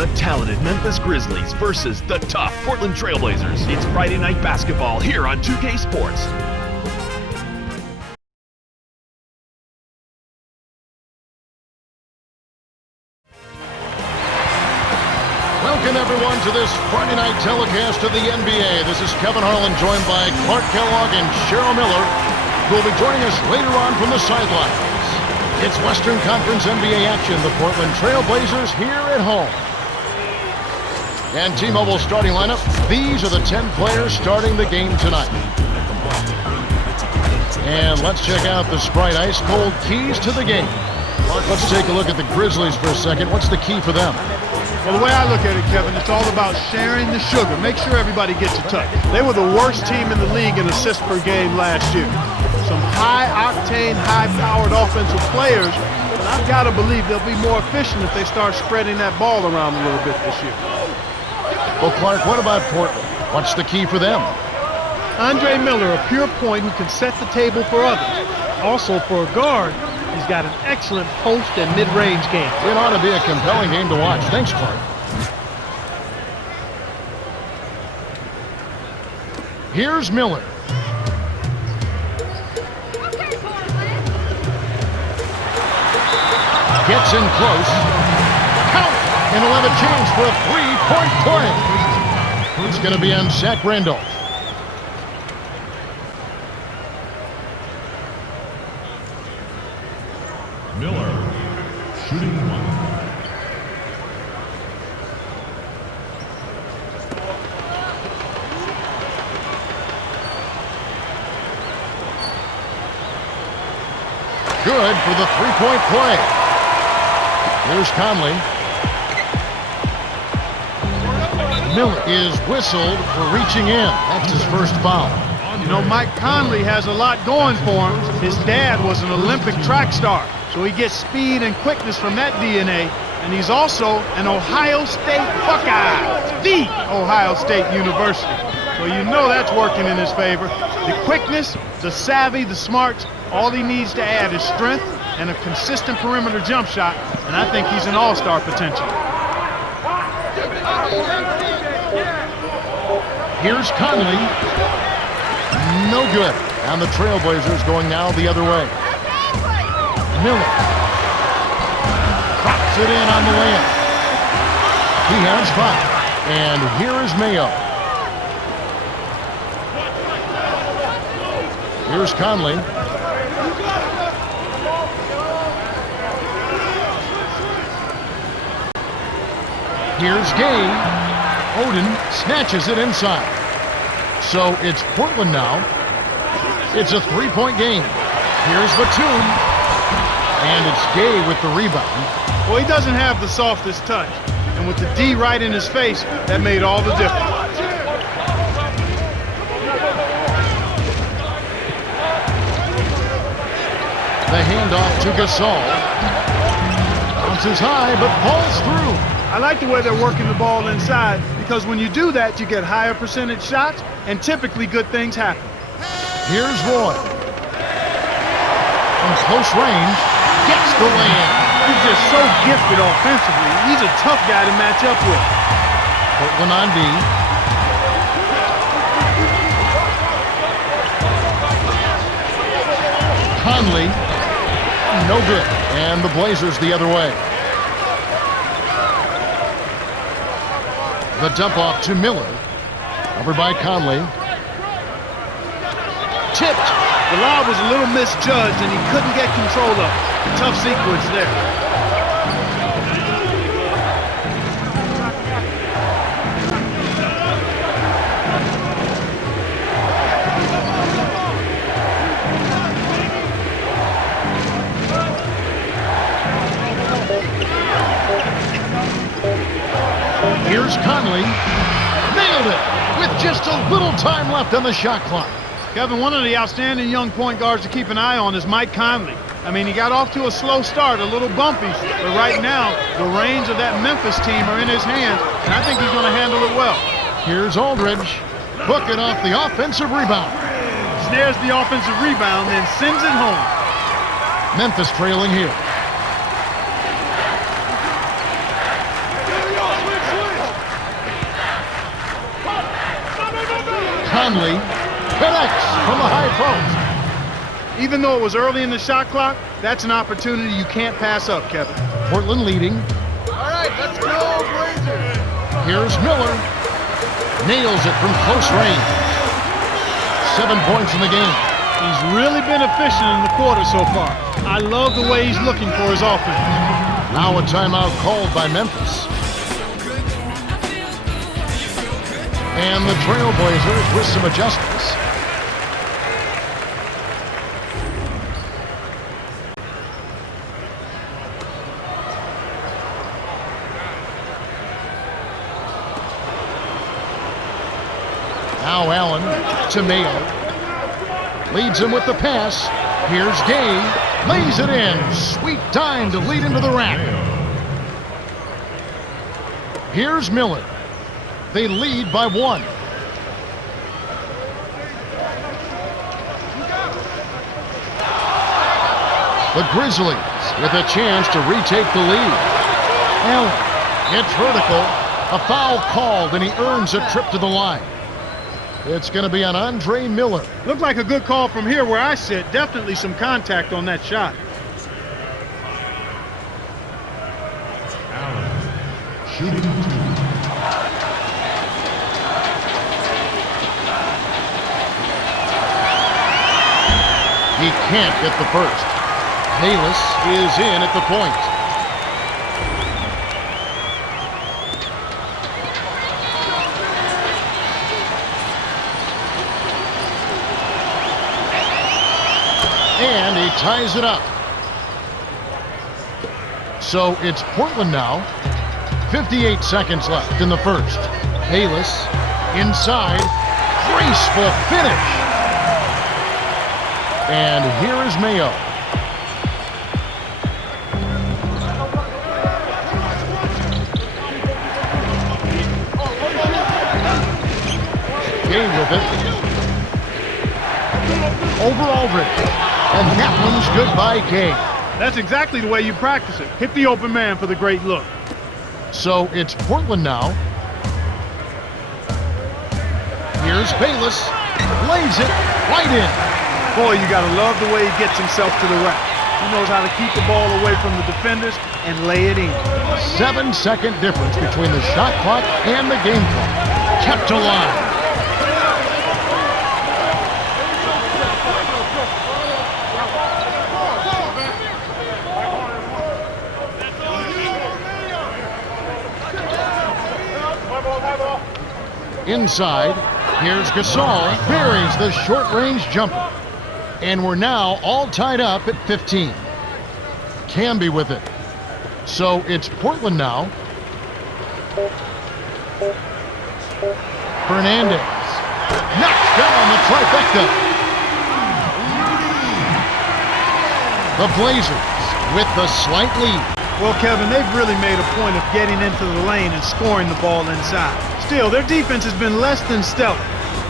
the talented Memphis Grizzlies versus the tough Portland Trail Blazers. It's Friday Night Basketball here on 2K Sports. Welcome everyone to this Friday night telecast of the NBA. This is Kevin Harlan joined by Clark Kellogg and Cheryl Miller, who will be joining us later on from the sidelines. It's Western Conference NBA action. The Portland Trail Blazers here at home. And T-Mobile starting lineup. These are the 10 players starting the game tonight. And let's check out the Sprite Ice Cold keys to the game. Mark, let's take a look at the Grizzlies for a second. What's the key for them? Well, the way I look at it, Kevin, it's all about sharing the sugar. Make sure everybody gets a touch. They were the worst team in the league in assists per game last year. Some high-octane, high-powered offensive players, but I've got to believe they'll be more efficient if they start spreading that ball around a little bit this year. Well, Clark, what about Portland? What's the key for them? Andre Miller, a pure point who can set the table for others. Also, for a guard, he's got an excellent post and mid-range game. It ought to be a compelling game to watch. Thanks, Clark. Here's Miller. Gets in close. Count! And he'll have a chance for a three-point play. It's going to be on Zach Randolph. Miller, shooting one. Good for the three-point play. Here's Conley. Miller is whistled for reaching in. That's his first foul. You know, Mike Conley has a lot going for him. His dad was an Olympic track star, so he gets speed and quickness from that DNA, and he's also an Ohio State Buckeye, the Ohio State University. So you know that's working in his favor. The quickness, the savvy, the smarts, all he needs to add is strength and a consistent perimeter jump shot, and I think he's an all-star potential. Here's Conley. No good. And the Trailblazers going now the other way. Miller drops it in on the layup. He has 5. And here is Mayo. Here's Conley. Here's Gay. Oden snatches it inside. So it's Portland now. It's a three-point game. Here's Batum. And it's Gay with the rebound. Well, he doesn't have the softest touch. And with the D right in his face, that made all the difference. The handoff to Gasol. Bounces high, but falls through. I like the way they're working the ball inside, because when you do that, you get higher percentage shots, and typically good things happen. Here's Roy. From close range, gets the lay-in. He's just so gifted offensively. He's a tough guy to match up with. Portland on D. Conley, no good. And the Blazers the other way. The dump off to Miller. Over by Conley. Tipped. The lob was a little misjudged, and he couldn't get control of it. Tough sequence there. Here's Conley. Nailed it with just a little time left on the shot clock. Kevin, one of the outstanding young point guards to keep an eye on is Mike Conley. I mean, he got off to a slow start, a little bumpy, but right now, the reins of that Memphis team are in his hands, and I think he's going to handle it well. Here's Aldridge. Booking off the offensive rebound. Snares the offensive rebound, then sends it home. Memphis trailing here. Conley connects from the high post. Even though it was early in the shot clock, that's an opportunity you can't pass up, Kevin. Portland leading. All right, let's go, Blazers. Here's Miller. Nails it from close range. 7 points in the game. He's really been efficient in the quarter so far. I love the way he's looking for his offense. Now a timeout called by Memphis. And the Trailblazers with some adjustments. Now Allen to Mayo. Leads him with the pass. Here's Gay. Lays it in. Sweet time to lead into the rack. Here's Miller. They lead by 1. The Grizzlies with a chance to retake the lead. Allen hits vertical. A foul called, and he earns a trip to the line. It's going to be on Andre Miller. Looked like a good call from here where I sit. Definitely some contact on that shot. Allen. Shooting 2. He can't get the first. Bayless is in at the point. And he ties it up. So it's Portland now. 58 seconds left in the first. Bayless inside. Graceful finish. And here is Mayo. Gay with it. Over Aldridge. And that one's good by Gay. That's exactly the way you practice it. Hit the open man for the great look. So it's Portland now. Here's Bayless. Lays it right in. Boy, you got to love the way he gets himself to the rack. He knows how to keep the ball away from the defenders and lay it in. 7-second difference between the shot clock and the game clock. Kept alive. Inside, here's Gasol, buries the short-range jumper. And we're now all tied up at 15. Camby with it. So it's Portland now. Fernandez knocks down the trifecta. The Blazers with the slight lead. Well, Kevin, they've really made a point of getting into the lane and scoring the ball inside. Still, their defense has been less than stellar.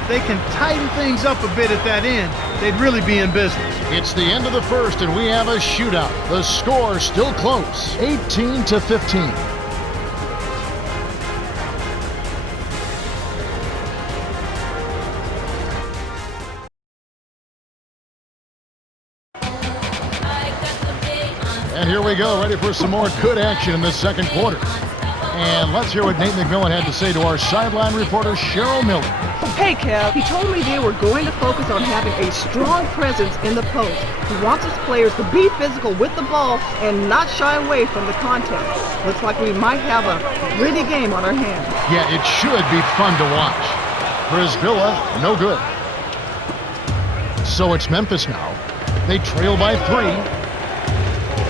If they can tighten things up a bit at that end, they'd really be in business. It's the end of the first, and we have a shootout. The score still close, 18-15. And here we go, ready for some more good action in the second quarter. And let's hear what Nate McMillan had to say to our sideline reporter, Cheryl Miller. Hey, Kev. He told me they were going to focus on having a strong presence in the post. He wants his players to be physical with the ball and not shy away from the contact. Looks like we might have a gritty game on our hands. Yeah, it should be fun to watch. Brisbilla, no good. So it's Memphis now. They trail by 3.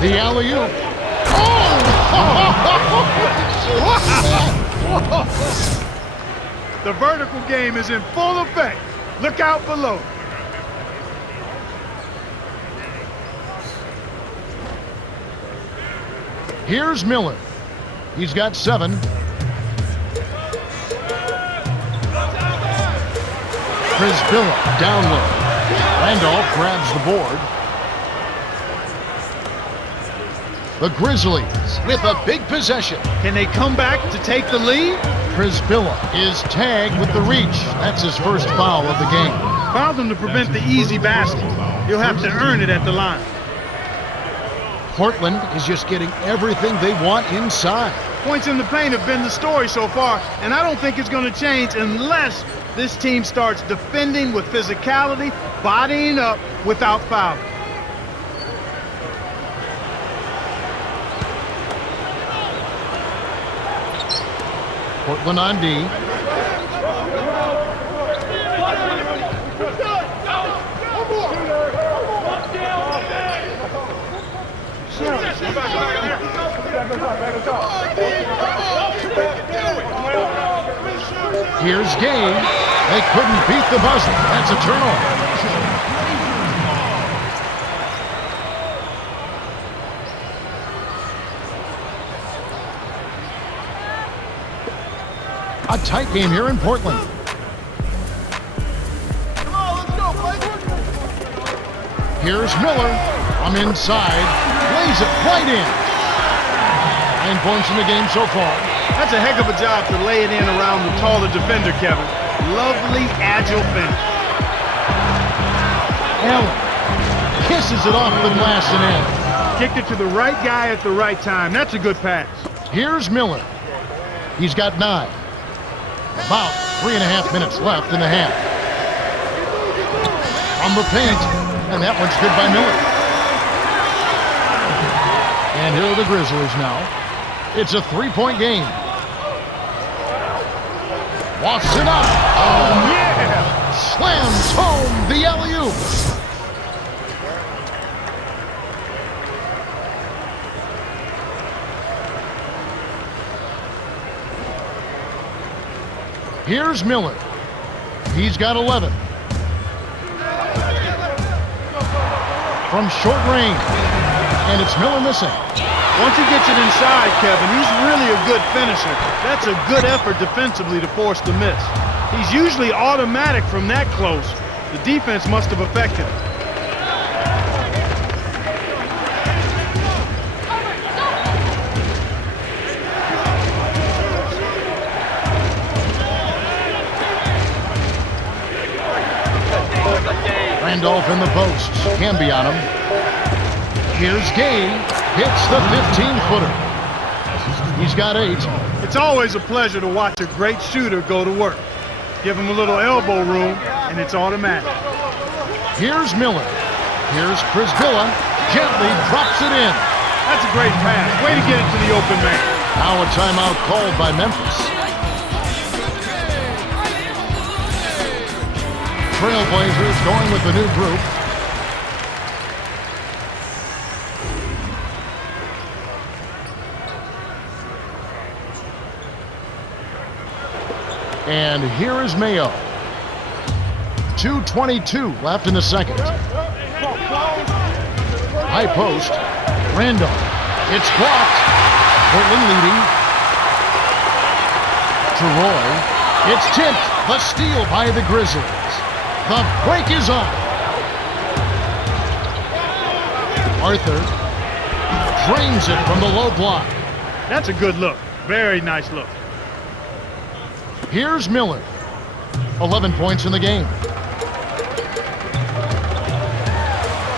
The alley-oop. Oh! The vertical game is in full effect. Look out below. Here's Miller. He's got 7. Brisbilla down low. Randolph grabs the board. The Grizzlies with a big possession. Can they come back to take the lead? Prisbilla is tagged with the reach. That's his first foul of the game. Fouled him to prevent the easy basket. He'll have to earn it at the line. Portland is just getting everything they want inside. Points in the paint have been the story so far, and I don't think it's going to change unless this team starts defending with physicality, bodying up without fouling. Portland on D. Here's Game. They couldn't beat the buzzer. That's a turnover. A tight game here in Portland. Here's Miller from inside. Lays it right in. 9 points in the game so far. That's a heck of a job to lay it in around the taller defender, Kevin. Lovely, agile finish. Allen kisses it off the glass and in. Kicked it to the right guy at the right time. That's a good pass. Here's Miller. He's got 9. About 3.5 minutes left in the half. From the paint, and that one's good by Miller. And here are the Grizzlies now. It's a 3-point game. Walks it up. Oh, yeah! Slams home the alley-oop. Here's Miller. He's got 11. From short range. And it's Miller missing. Once he gets it inside, Kevin, he's really a good finisher. That's a good effort defensively to force the miss. He's usually automatic from that close. The defense must have affected him. Randolph in the post. Can be on him. Here's Gay. Hits the 15-footer. He's got 8. It's always a pleasure to watch a great shooter go to work. Give him a little elbow room, and it's automatic. Here's Miller. Here's Prisbilla. Gently drops it in. That's a great pass. Way to get it to the open man. Now a timeout called by Memphis. Trailblazers going with the new group. And here is Mayo. 2:22 left in the second. High post. Randolph. It's blocked. Portland leading. To Roy. It's tipped. The steal by the Grizzlies. The break is on. Arthur drains it from the low block. That's a good look. Very nice look. Here's Miller. 11 points in the game.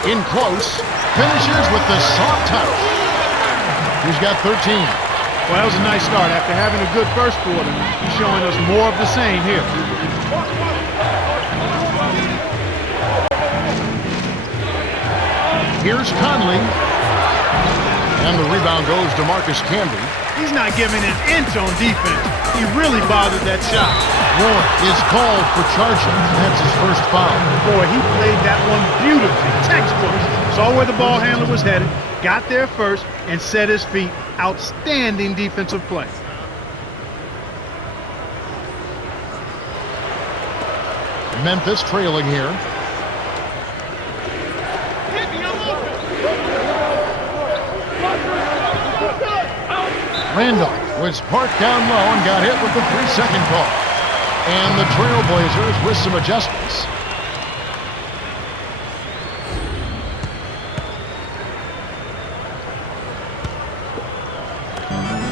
In close. Finishes with the soft touch. He's got 13. Well, that was a nice start. After having a good first quarter, he's showing us more of the same here. Here's Conley. And the rebound goes to Marcus Camby. He's not giving an inch on defense. He really bothered that shot. Roy is called for charging. That's his first foul. Boy, he played that one beautifully. Textbook. Saw where the ball handler was headed, got there first, and set his feet. Outstanding defensive play. Memphis trailing here. Randolph was parked down low and got hit with the 3-second call. And the Trailblazers with some adjustments.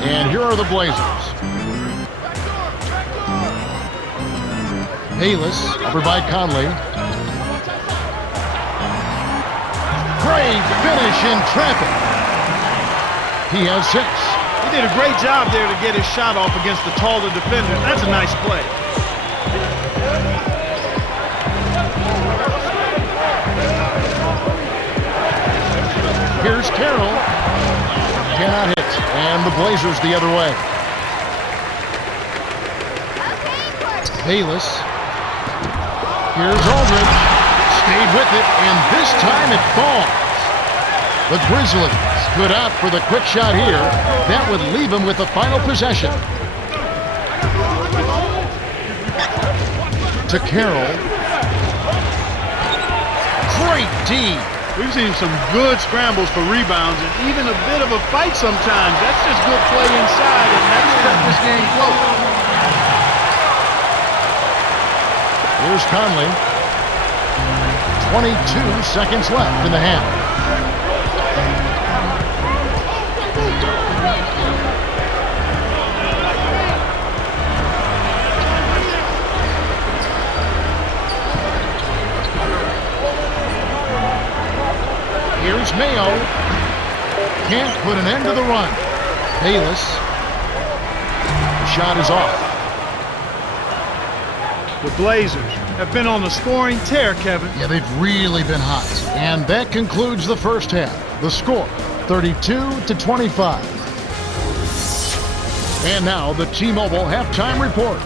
And here are the Blazers. Bayless over by Conley. Great finish in traffic. He has 6. He did a great job there to get his shot off against the taller defender. That's a nice play. Here's Carroll. Cannot hit. And the Blazers the other way. Bayless. Here's Aldridge. Stayed with it, and this time it falls. The Grizzlies good out for the quick shot here. That would leave him with the final possession. To Carroll. Great D. We've seen some good scrambles for rebounds and even a bit of a fight sometimes. That's just good play inside, and that's kept this game close. Here's Conley. 22 seconds left in the half. Here's Mayo. Can't put an end to the run. Bayless. The shot is off. The Blazers have been on a scoring tear, Kevin. Yeah, they've really been hot. And that concludes the first half. The score, 32-25. And now the T-Mobile halftime report.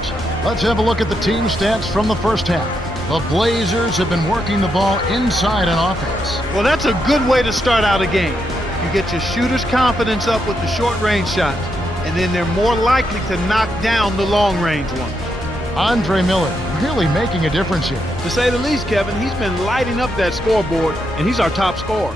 Let's have a look at the team stats from the first half. The Blazers have been working the ball inside on offense. Well, that's a good way to start out a game. You get your shooters' confidence up with the short-range shots, and then they're more likely to knock down the long-range one. Andre Miller really making a difference here. To say the least, Kevin, he's been lighting up that scoreboard, and he's our top scorer.